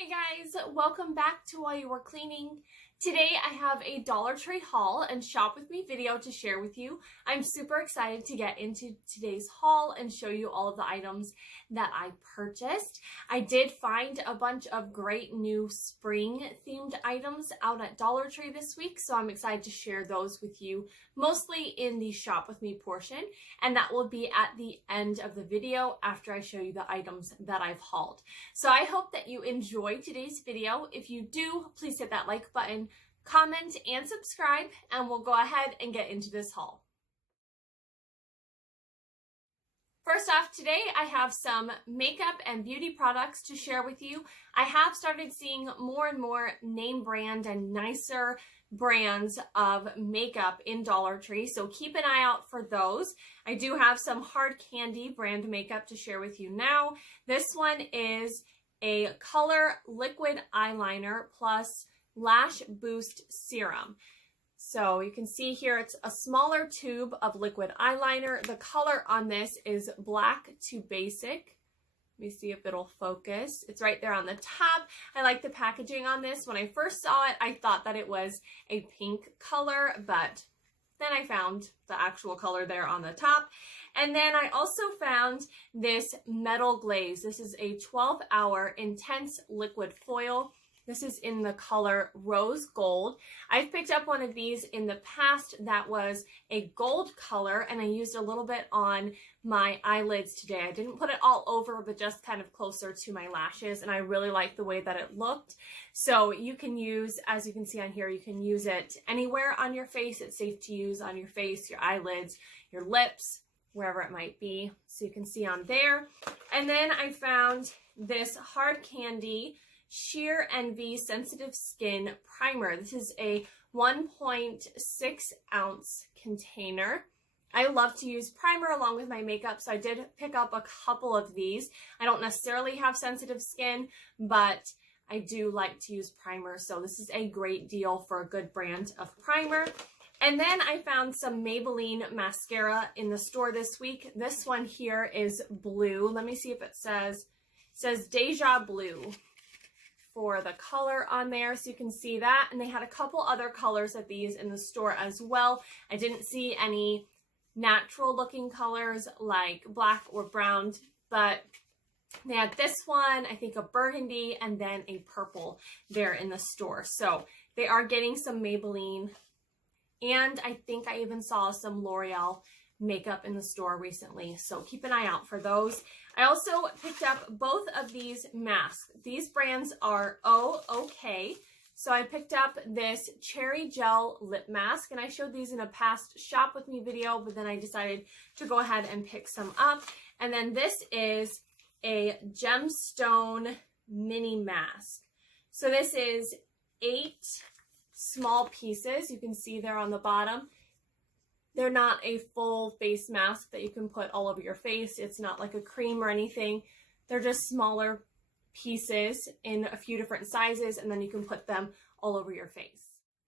Hey guys, welcome back to While You Were Cleaning. Today I have a Dollar Tree haul and shop with me video to share with you. I'm super excited to get into today's haul and show you all of the items that I purchased. I did find a bunch of great new spring themed items out at Dollar Tree this week, so I'm excited to share those with you, mostly in the shop with me portion, and that will be at the end of the video after I show you the items that I've hauled. So I hope that you enjoy today's video. If you do, please hit that like button, comment, and subscribe, and we'll go ahead and get into this haul. First off, today I have some makeup and beauty products to share with you. I have started seeing more and more name brand and nicer brands of makeup in Dollar Tree, so keep an eye out for those. I do have some hard candy brand makeup to share with you now. This one is a color liquid eyeliner plus lash boost serum. So you can see here it's a smaller tube of liquid eyeliner. The color on this is black to basic. Let me see if it'll focus. It's right there on the top. I like the packaging on this. When I first saw it, I thought that it was a pink color, but then I found the actual color there on the top. And then I also found this metal glaze. This is a 12-hour intense liquid foil. This is in the color rose gold. I've picked up one of these in the past that was a gold color, and I used a little bit on my eyelids today. I didn't put it all over, but just kind of closer to my lashes, and I really like the way that it looked. So you can use, as you can see on here, you can use it anywhere on your face. It's safe to use on your face, your eyelids, your lips, wherever it might be. So you can see on there. And then I found this hard candy Sheer Envy Sensitive Skin Primer. This is a 1.6 ounce container. I love to use primer along with my makeup, so I did pick up a couple of these. I don't necessarily have sensitive skin, but I do like to use primer, so this is a great deal for a good brand of primer. And then I found some Maybelline mascara in the store this week. This one here is blue. Let me see if it says Deja Blue for the color on there, so you can see that. And they had a couple other colors of these in the store as well. I didn't see any natural looking colors like black or brown, but they had this one, I think a burgundy, and then a purple there in the store. So they are getting some Maybelline, and I think I even saw some L'Oreal makeup in the store recently, so keep an eye out for those. I also picked up both of these masks. These brands are OK. So I picked up this Cherry Gel Lip Mask, and I showed these in a past shop with me video, but then I decided to go ahead and pick some up. And then this is a Gemstone Mini Mask. So this is 8 small pieces. You can see there on the bottom. They're not a full face mask that you can put all over your face. It's not like a cream or anything. They're just smaller pieces in a few different sizes, and then you can put them all over your face.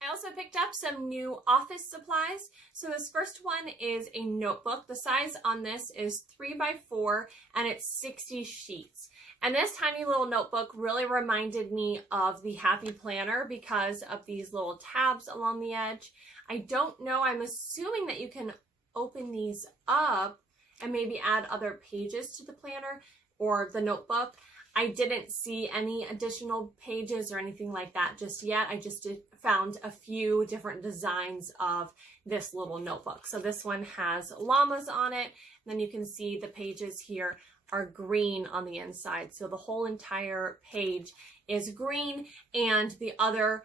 I also picked up some new office supplies. So this first one is a notebook. The size on this is 3x4, and it's 60 sheets. And this tiny little notebook really reminded me of the Happy Planner because of these little tabs along the edge. I don't know, I'm assuming that you can open these up and maybe add other pages to the planner or the notebook. I didn't see any additional pages or anything like that just yet. I just found a few different designs of this little notebook. So this one has llamas on it. And then you can see the pages here are green on the inside. So the whole entire page is green, and the other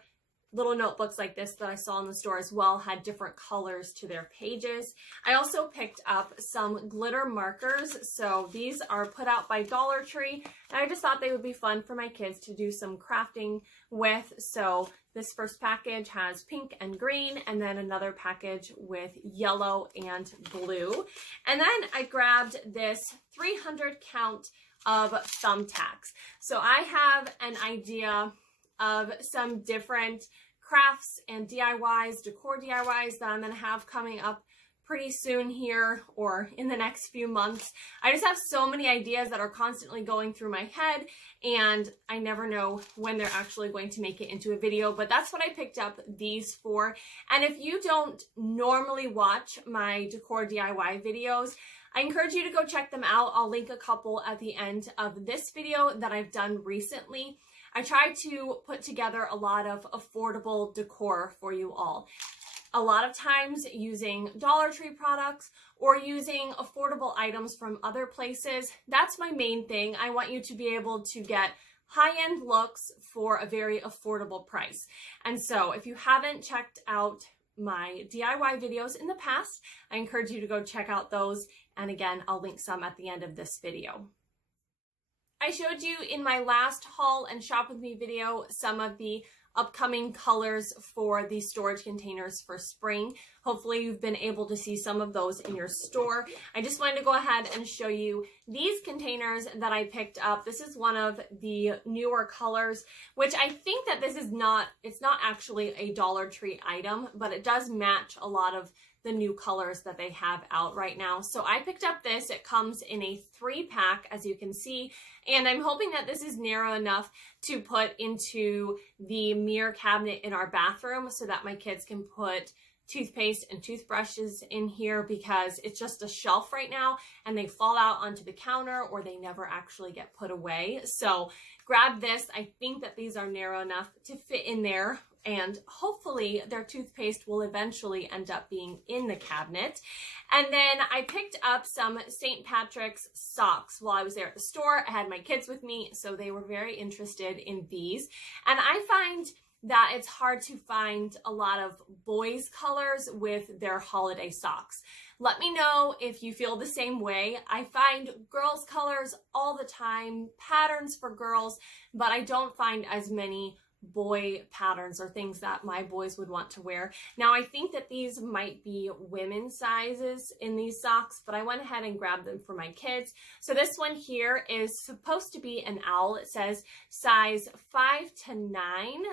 little notebooks like this that I saw in the store as well had different colors to their pages. I also picked up some glitter markers. So these are put out by Dollar Tree, and I just thought they would be fun for my kids to do some crafting with. So this first package has pink and green, and then another package with yellow and blue. And then I grabbed this 300 count of thumbtacks. So I have an idea of some different crafts and DIYs, decor DIYs that I'm going to have coming up pretty soon here or in the next few months. I just have so many ideas that are constantly going through my head, and I never know when they're actually going to make it into a video, but that's what I picked up these for. And if you don't normally watch my decor DIY videos, I encourage you to go check them out. I'll link a couple at the end of this video that I've done recently. I try to put together a lot of affordable decor for you all. A lot of times using Dollar Tree products or using affordable items from other places. That's my main thing. I want you to be able to get high-end looks for a very affordable price. And so if you haven't checked out my DIY videos in the past, I encourage you to go check out those. And again, I'll link some at the end of this video. I showed you in my last haul and shop with me video some of the upcoming colors for the storage containers for spring. Hopefully you've been able to see some of those in your store. I just wanted to go ahead and show you these containers that I picked up. This is one of the newer colors, which I think that this is it's not actually a Dollar Tree item, but it does match a lot of the new colors that they have out right now. So I picked up this. It comes in a 3-pack, as you can see, and I'm hoping that this is narrow enough to put into the mirror cabinet in our bathroom so that my kids can put toothpaste and toothbrushes in here, because it's just a shelf right now and they fall out onto the counter or they never actually get put away. So grab this. I think that these are narrow enough to fit in there, and hopefully their toothpaste will eventually end up being in the cabinet. And then I picked up some St. Patrick's socks while I was there at the store. I had my kids with me, so they were very interested in these. And I find that it's hard to find a lot of boys' colors with their holiday socks. Let me know if you feel the same way. I find girls' colors all the time, patterns for girls, but I don't find as many boy patterns or things that my boys would want to wear. Now, I think that these might be women's sizes in these socks, but I went ahead and grabbed them for my kids. So this one here is supposed to be an owl. It says size 5 to 9.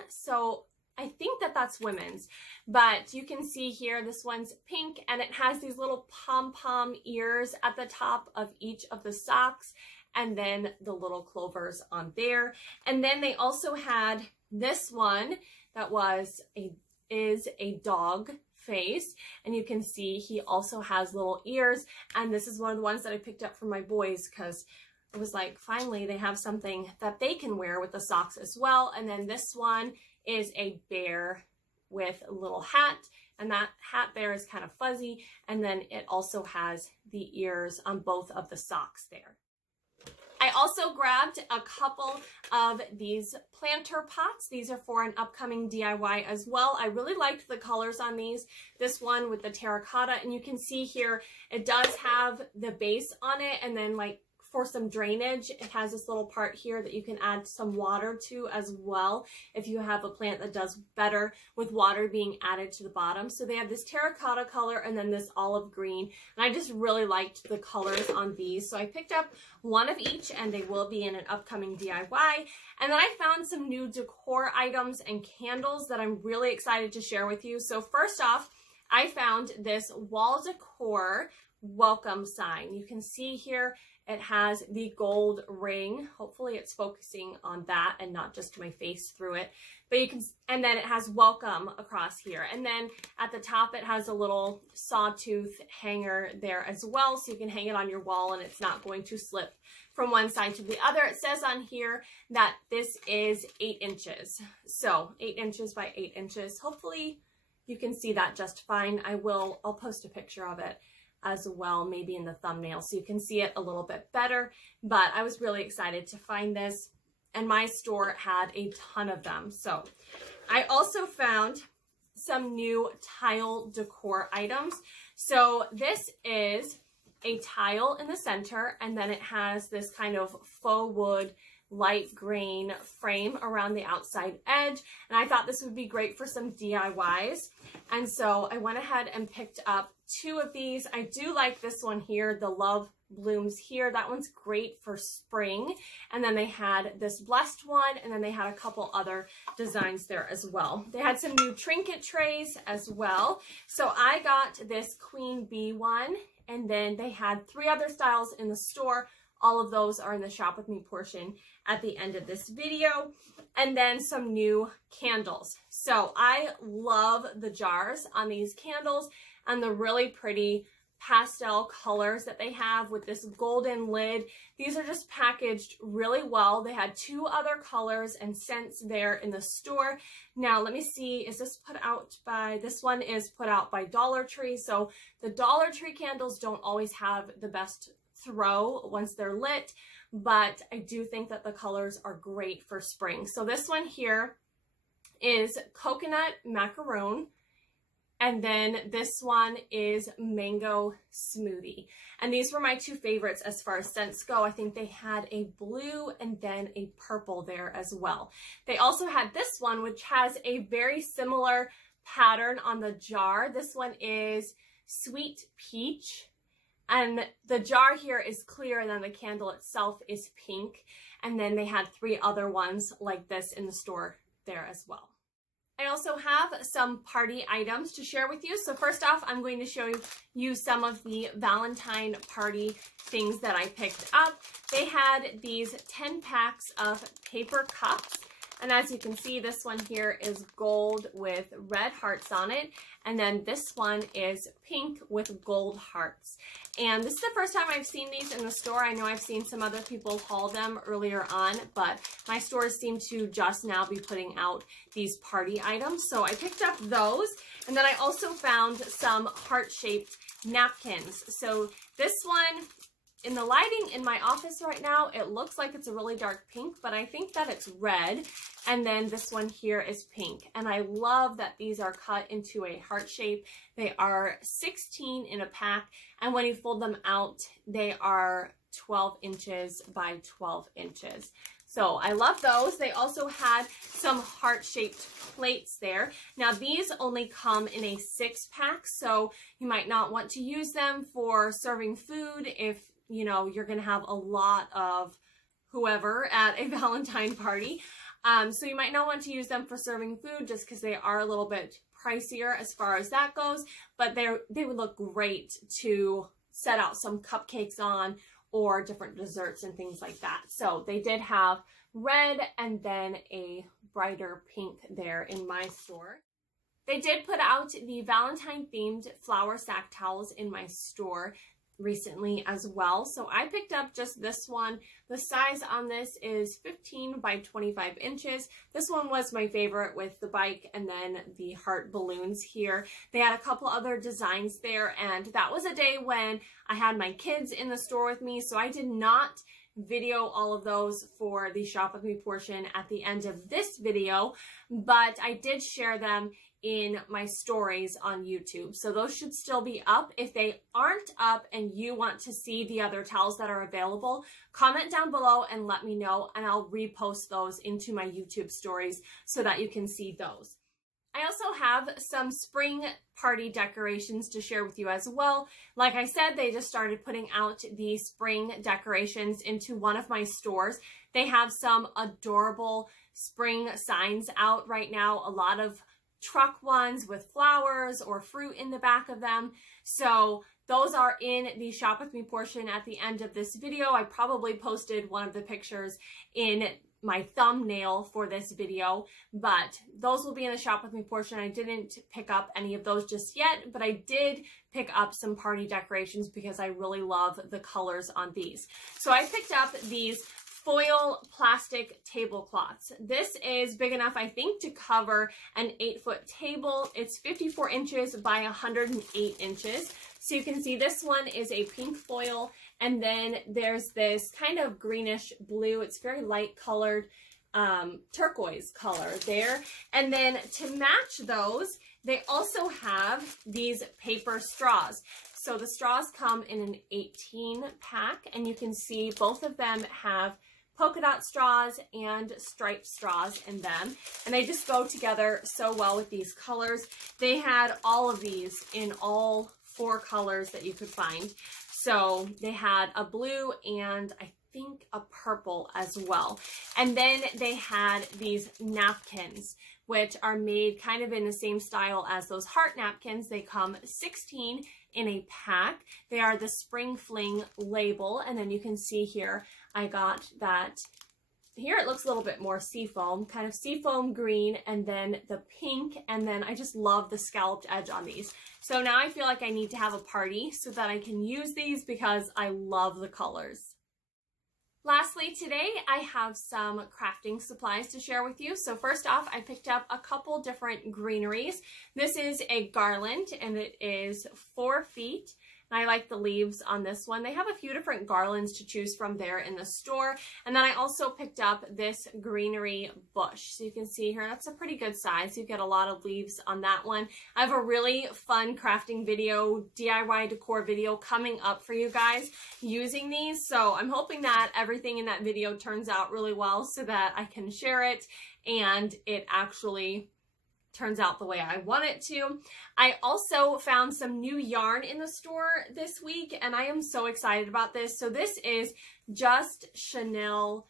So I think that that's women's, but you can see here, this one's pink and it has these little pom-pom ears at the top of each of the socks, and then the little clovers on there. And then they also had this one that is a dog face, and you can see he also has little ears, and this is one of the ones that I picked up for my boys because it was like, finally they have something that they can wear with the socks as well. And then this one is a bear with a little hat, and that hat there is kind of fuzzy, and then it also has the ears on both of the socks there. I also grabbed a couple of these planter pots. These are for an upcoming DIY as well. I really liked the colors on these. This one with the terracotta, and you can see here it does have the base on it, and then like for some drainage, it has this little part here that you can add some water to as well if you have a plant that does better with water being added to the bottom. So they have this terracotta color and then this olive green, and I just really liked the colors on these. So I picked up one of each, and they will be in an upcoming DIY. And then I found some new decor items and candles that I'm really excited to share with you. So first off, I found this wall decor welcome sign. You can see here it has the gold ring. Hopefully it's focusing on that and not just my face through it. But you can, and then it has welcome across here. And then at the top it has a little sawtooth hanger there as well, so you can hang it on your wall and it's not going to slip from one side to the other. It says on here that this is 8 inches. So 8 inches by 8 inches. Hopefully you can see that just fine. I'll post a picture of it as well, maybe in the thumbnail, so you can see it a little bit better. But I was really excited to find this, and my store had a ton of them. So I also found some new tile decor items. So this is a tile in the center, and then it has this kind of faux wood light grain frame around the outside edge, and I thought this would be great for some DIYs. And so I went ahead and picked up 2 of these. I do like this one here, the Love Blooms here. That one's great for spring. And then they had this Blessed one, and then they had a couple other designs there as well. They had some new trinket trays as well. So I got this Queen Bee one, and then they had 3 other styles in the store. All of those are in the Shop With Me portion at the end of this video. And then some new candles. So I love the jars on these candles and the really pretty pastel colors that they have with this golden lid. These are just packaged really well. They had 2 other colors and scents there in the store. Now let me see, is this put out by, this one is put out by Dollar Tree. So the Dollar Tree candles don't always have the best throw once they're lit, but I do think that the colors are great for spring. So this one here is Coconut Macaroon, and then this one is Mango Smoothie. And these were my 2 favorites as far as scents go. I think they had a blue and then a purple there as well. They also had this one, which has a very similar pattern on the jar. This one is Sweet Peach. And the jar here is clear, and then the candle itself is pink. And then they had 3 other ones like this in the store there as well. I also have some party items to share with you. So first off, I'm going to show you some of the Valentine party things that I picked up. They had these 10 packs of paper cups. And as you can see, this one here is gold with red hearts on it. And then this one is pink with gold hearts. And this is the first time I've seen these in the store. I know I've seen some other people haul them earlier on, but my stores seem to just now be putting out these party items. So I picked up those. And then I also found some heart-shaped napkins. So this one, in the lighting in my office right now, it looks like it's a really dark pink, but I think that it's red. And then this one here is pink. And I love that these are cut into a heart shape. They are 16 in a pack. And when you fold them out, they are 12 inches by 12 inches. So I love those. They also had some heart-shaped plates there. Now these only come in a 6-pack, so you might not want to use them for serving food if you know you're gonna have a lot of whoever at a Valentine party. So you might not want to use them for serving food just because they are a little bit pricier as far as that goes, but they would look great to set out some cupcakes on or different desserts and things like that. So they did have red and then a brighter pink there in my store. They did put out the Valentine themed flower sack towels in my store recently as well. So I picked up just this one. The size on this is 15 by 25 inches. This one was my favorite with the bike and then the heart balloons here. They had a couple other designs there, and that was a day when I had my kids in the store with me, so I did not video all of those for the Shop With Me portion at the end of this video, but I did share them in my stories on YouTube. So those should still be up. If they aren't up and you want to see the other towels that are available, comment down below and let me know, and I'll repost those into my YouTube stories so that you can see those. I also have some spring party decorations to share with you as well. Like I said, they just started putting out the spring decorations into one of my stores. They have some adorable spring signs out right now, a lot of truck ones with flowers or fruit in the back of them. So those are in the Shop With Me portion at the end of this video. I probably posted one of the pictures in my thumbnail for this video, but those will be in the Shop With Me portion. I didn't pick up any of those just yet, but I did pick up some party decorations because I really love the colors on these. So I picked up these foil plastic tablecloths. This is big enough, I think, to cover an 8-foot table. It's 54 inches by 108 inches. So you can see this one is a pink foil, and then there's this kind of greenish blue. It's very light colored, turquoise color there. And then to match those, they also have these paper straws. So the straws come in an 18 pack, and you can see both of them have polka dot straws and striped straws in them. And they just go together so well with these colors. They had all of these in all 4 colors that you could find. So they had a blue and I think a purple as well. And then they had these napkins, which are made kind of in the same style as those heart napkins. They come 16 in a pack. They are the Spring Fling label. And then you can see here, I got that. Here it looks a little bit more seafoam, kind of seafoam green, and then the pink, and then I just love the scalloped edge on these. So now I feel like I need to have a party so that I can use these because I love the colors. Lastly, today I have some crafting supplies to share with you. So first off, I picked up a couple different greeneries. This is a garland and it is 4 feet. And I like the leaves on this one. They have a few different garlands to choose from there in the store. And then I also picked up this greenery bush. So you can see here, that's a pretty good size. You get a lot of leaves on that one. I have a really fun crafting video, DIY decor video coming up for you guys using these. So I'm hoping that everything in that video turns out really well so that I can share it and it actually turns out the way I want it to. I also found some new yarn in the store this week and I am so excited about this. So this is Just Chanel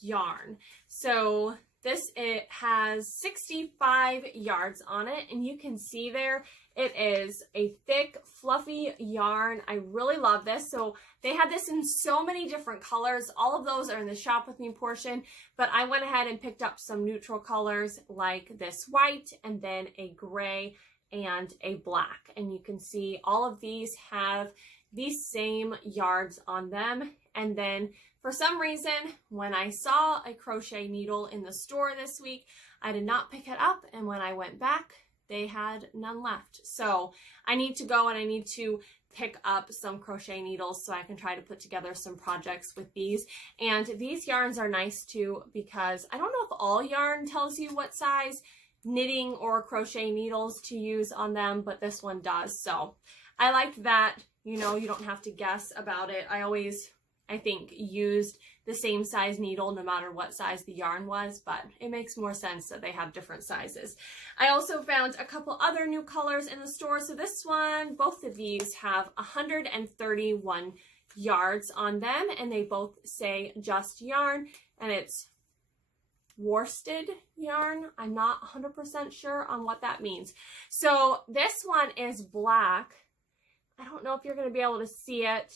yarn. So it has 65 yards on it and you can see there it is a thick fluffy yarn. I really love this. So they had this in so many different colors. All of those are in the shop with me portion, but I went ahead and picked up some neutral colors like this white and then a gray and a black. And you can see all of these have these same yards on them. And then for some reason, when I saw a crochet needle in the store this week, I did not pick it up. And when I went back, they had none left. So I need to go and I need to pick up some crochet needles so I can try to put together some projects with these. And these yarns are nice too because I don't know if all yarn tells you what size knitting or crochet needles to use on them, but this one does. So I like that, you know, you don't have to guess about it. I always, I think, used the same size needle no matter what size the yarn was, but it makes more sense that they have different sizes. I also found a couple other new colors in the store. So this one, both of these have 131 yards on them and they both say Just Yarn and it's worsted yarn. I'm not 100% sure on what that means. So this one is black. I don't know if you're going to be able to see it.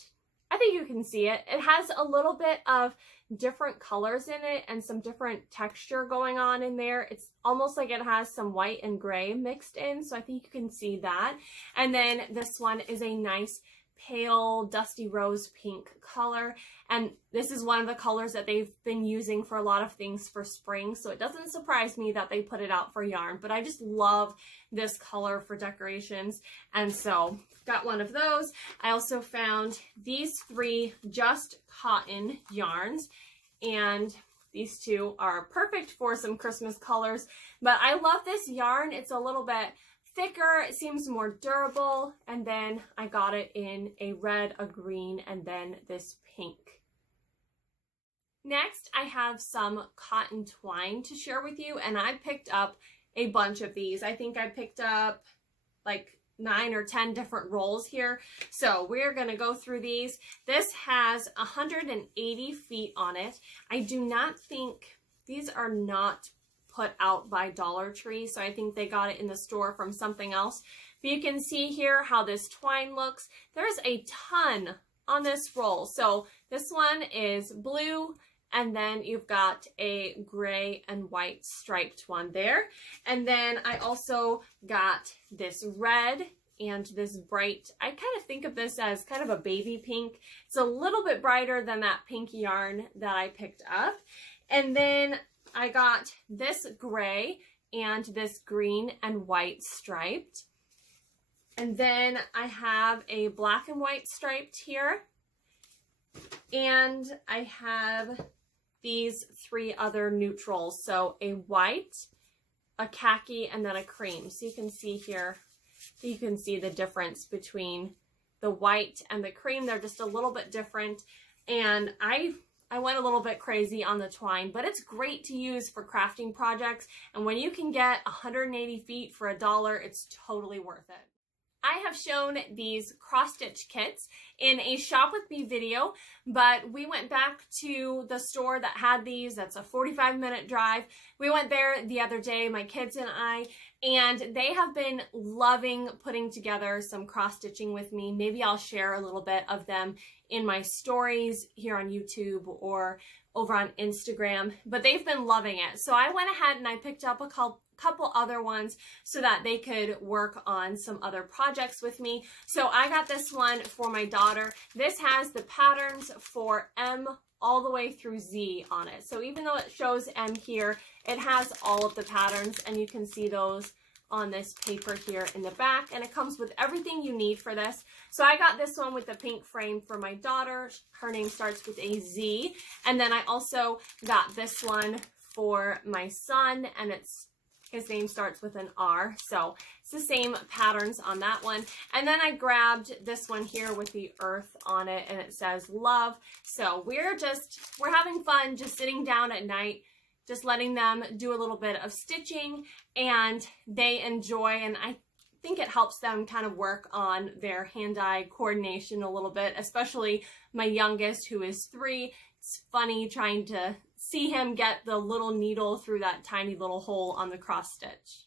I think you can see it. It has a little bit of different colors in it and some different texture going on in there. It's almost like it has some white and gray mixed in, so I think you can see that. And then this one is a nice pale dusty rose pink color, and this is one of the colors that they've been using for a lot of things for spring, so it doesn't surprise me that they put it out for yarn, but I just love this color for decorations, and so got one of those. I also found these 3 Just Cotton yarns, and these 2 are perfect for some Christmas colors, but I love this yarn. It's a little bit thicker, it seems more durable, and then I got it in a red, a green, and then this pink. Next, I have some cotton twine to share with you, and I picked up a bunch of these. I think I picked up like 9 or 10 different rolls here. So we're going to go through these. This has 180 feet on it. I do not think, these are not put out by Dollar Tree, so I think they got it in the store from something else. But you can see here how this twine looks. There's a ton on this roll. So this one is blue, and then you've got a gray and white striped one there. And then I also got this red and this bright, I kind of think of this as kind of a baby pink. It's a little bit brighter than that pink yarn that I picked up. And then I got this gray and this green and white striped. And then I have a black and white striped here. And I have these 3 other neutrals. So a white, a khaki, and then a cream. So you can see here, you can see the difference between the white and the cream. They're just a little bit different. And I I went a little bit crazy on the twine, but it's great to use for crafting projects. And when you can get 180 feet for $1, it's totally worth it. I have shown these cross-stitch kits in a Shop With Me video, but we went back to the store that had these. That's a 45-minute drive. We went there the other day, my kids and I, and they have been loving putting together some cross-stitching with me. Maybe I'll share a little bit of them in my stories here on YouTube or over on Instagram, but they've been loving it. So I went ahead and I picked up a couple other ones so that they could work on some other projects with me. So I got this one for my daughter. This has the patterns for M all the way through Z on it. So even though it shows M here, it has all of the patterns, and you can see those on this paper here in the back, and it comes with everything you need for this. So I got this one with the pink frame for my daughter. Her name starts with a Z. And then I also got this one for my son, and his name starts with an R. So it's the same patterns on that one. And then I grabbed this one here with the earth on it, and it says love. So we're having fun just sitting down at night, just letting them do a little bit of stitching, and they enjoy, and I think it helps them kind of work on their hand-eye coordination a little bit, especially my youngest, who is 3. It's funny trying to see him get the little needle through that tiny little hole on the cross stitch.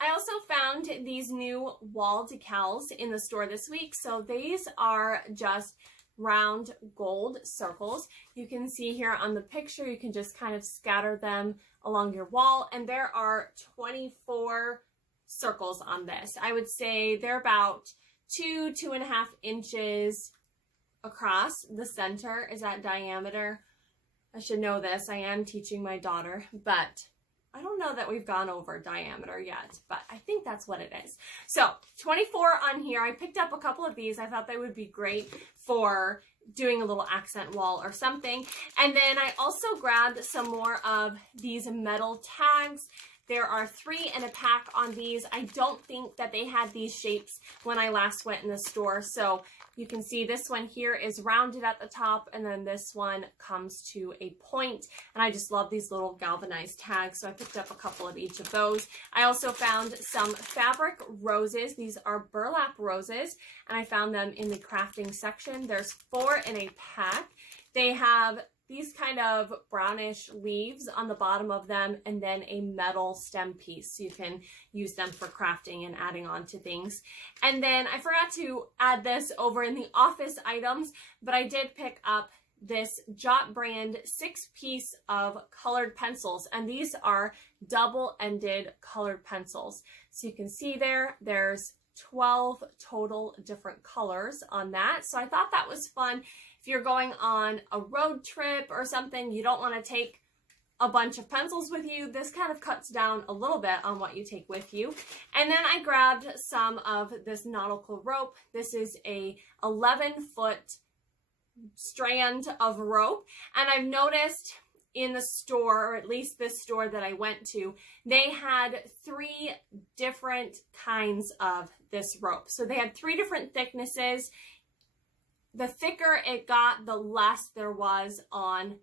I also found these new wall decals in the store this week. So these are just round gold circles. You can see here on the picture, you can just kind of scatter them along your wall, and there are 24 circles on this. I would say they're about 2.5 inches across. The center is that diameter. I should know this. I am teaching my daughter, but I don't know that we've gone over diameter yet, but I think that's what it is. So 24 on here. I picked up a couple of these. I thought they would be great for doing a little accent wall or something. And then I also grabbed some more of these metal tags. There are 3 in a pack on these. I don't think that they had these shapes when I last went in the store. So you can see this one here is rounded at the top, and then this one comes to a point. And I just love these little galvanized tags, so I picked up a couple of each of those. I also found some fabric roses. These are burlap roses, and I found them in the crafting section. There's 4 in a pack. They have these kind of brownish leaves on the bottom of them, and then a metal stem piece, so you can use them for crafting and adding on to things. And then I forgot to add this over in the office items, but I did pick up this Jot brand 6-piece of colored pencils, and these are double-ended colored pencils. So you can see there's 12 total different colors on that. So I thought that was fun. If you're going on a road trip or something, you don't want to take a bunch of pencils with you. This kind of cuts down a little bit on what you take with you. And then I grabbed some of this nautical rope. This is a 11-foot strand of rope. And I've noticed in the store, or at least this store that I went to, they had 3 different kinds of this rope. So they had 3 different thicknesses. The thicker it got, the less there was on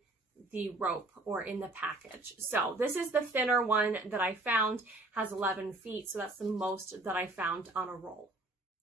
the rope or in the package. So this is the thinner one that I found, has 11 feet. So that's the most that I found on a roll.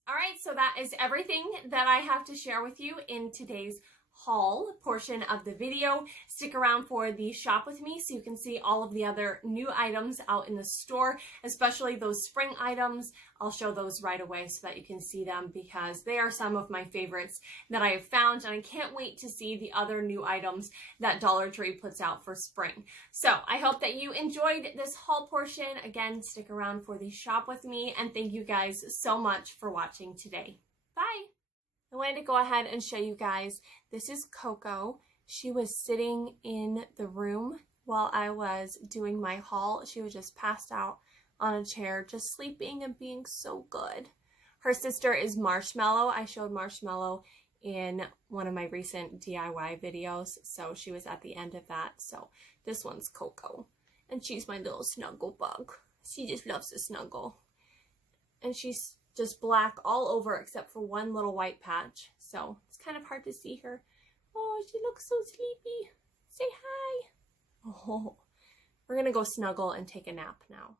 All right, so that is everything that I have to share with you in today's haul portion of the video. Stick around for the shop with me so you can see all of the other new items out in the store, especially those spring items. I'll show those right away so that you can see them, because they are some of my favorites that I have found, and I can't wait to see the other new items that Dollar Tree puts out for spring. So I hope that you enjoyed this haul portion. Again, stick around for the shop with me, and thank you guys so much for watching today. Bye! I wanted to go ahead and show you guys, this is Coco. She was sitting in the room while I was doing my haul. She was just passed out on a chair, just sleeping and being so good. Her sister is Marshmallow. I showed Marshmallow in one of my recent DIY videos, so she was at the end of that. So this one's Coco, and she's my little snuggle bug. She just loves to snuggle. And she's just black all over except for one little white patch, so it's kind of hard to see her, Oh, she looks so sleepy. Say hi. Oh, we're gonna go snuggle and take a nap now.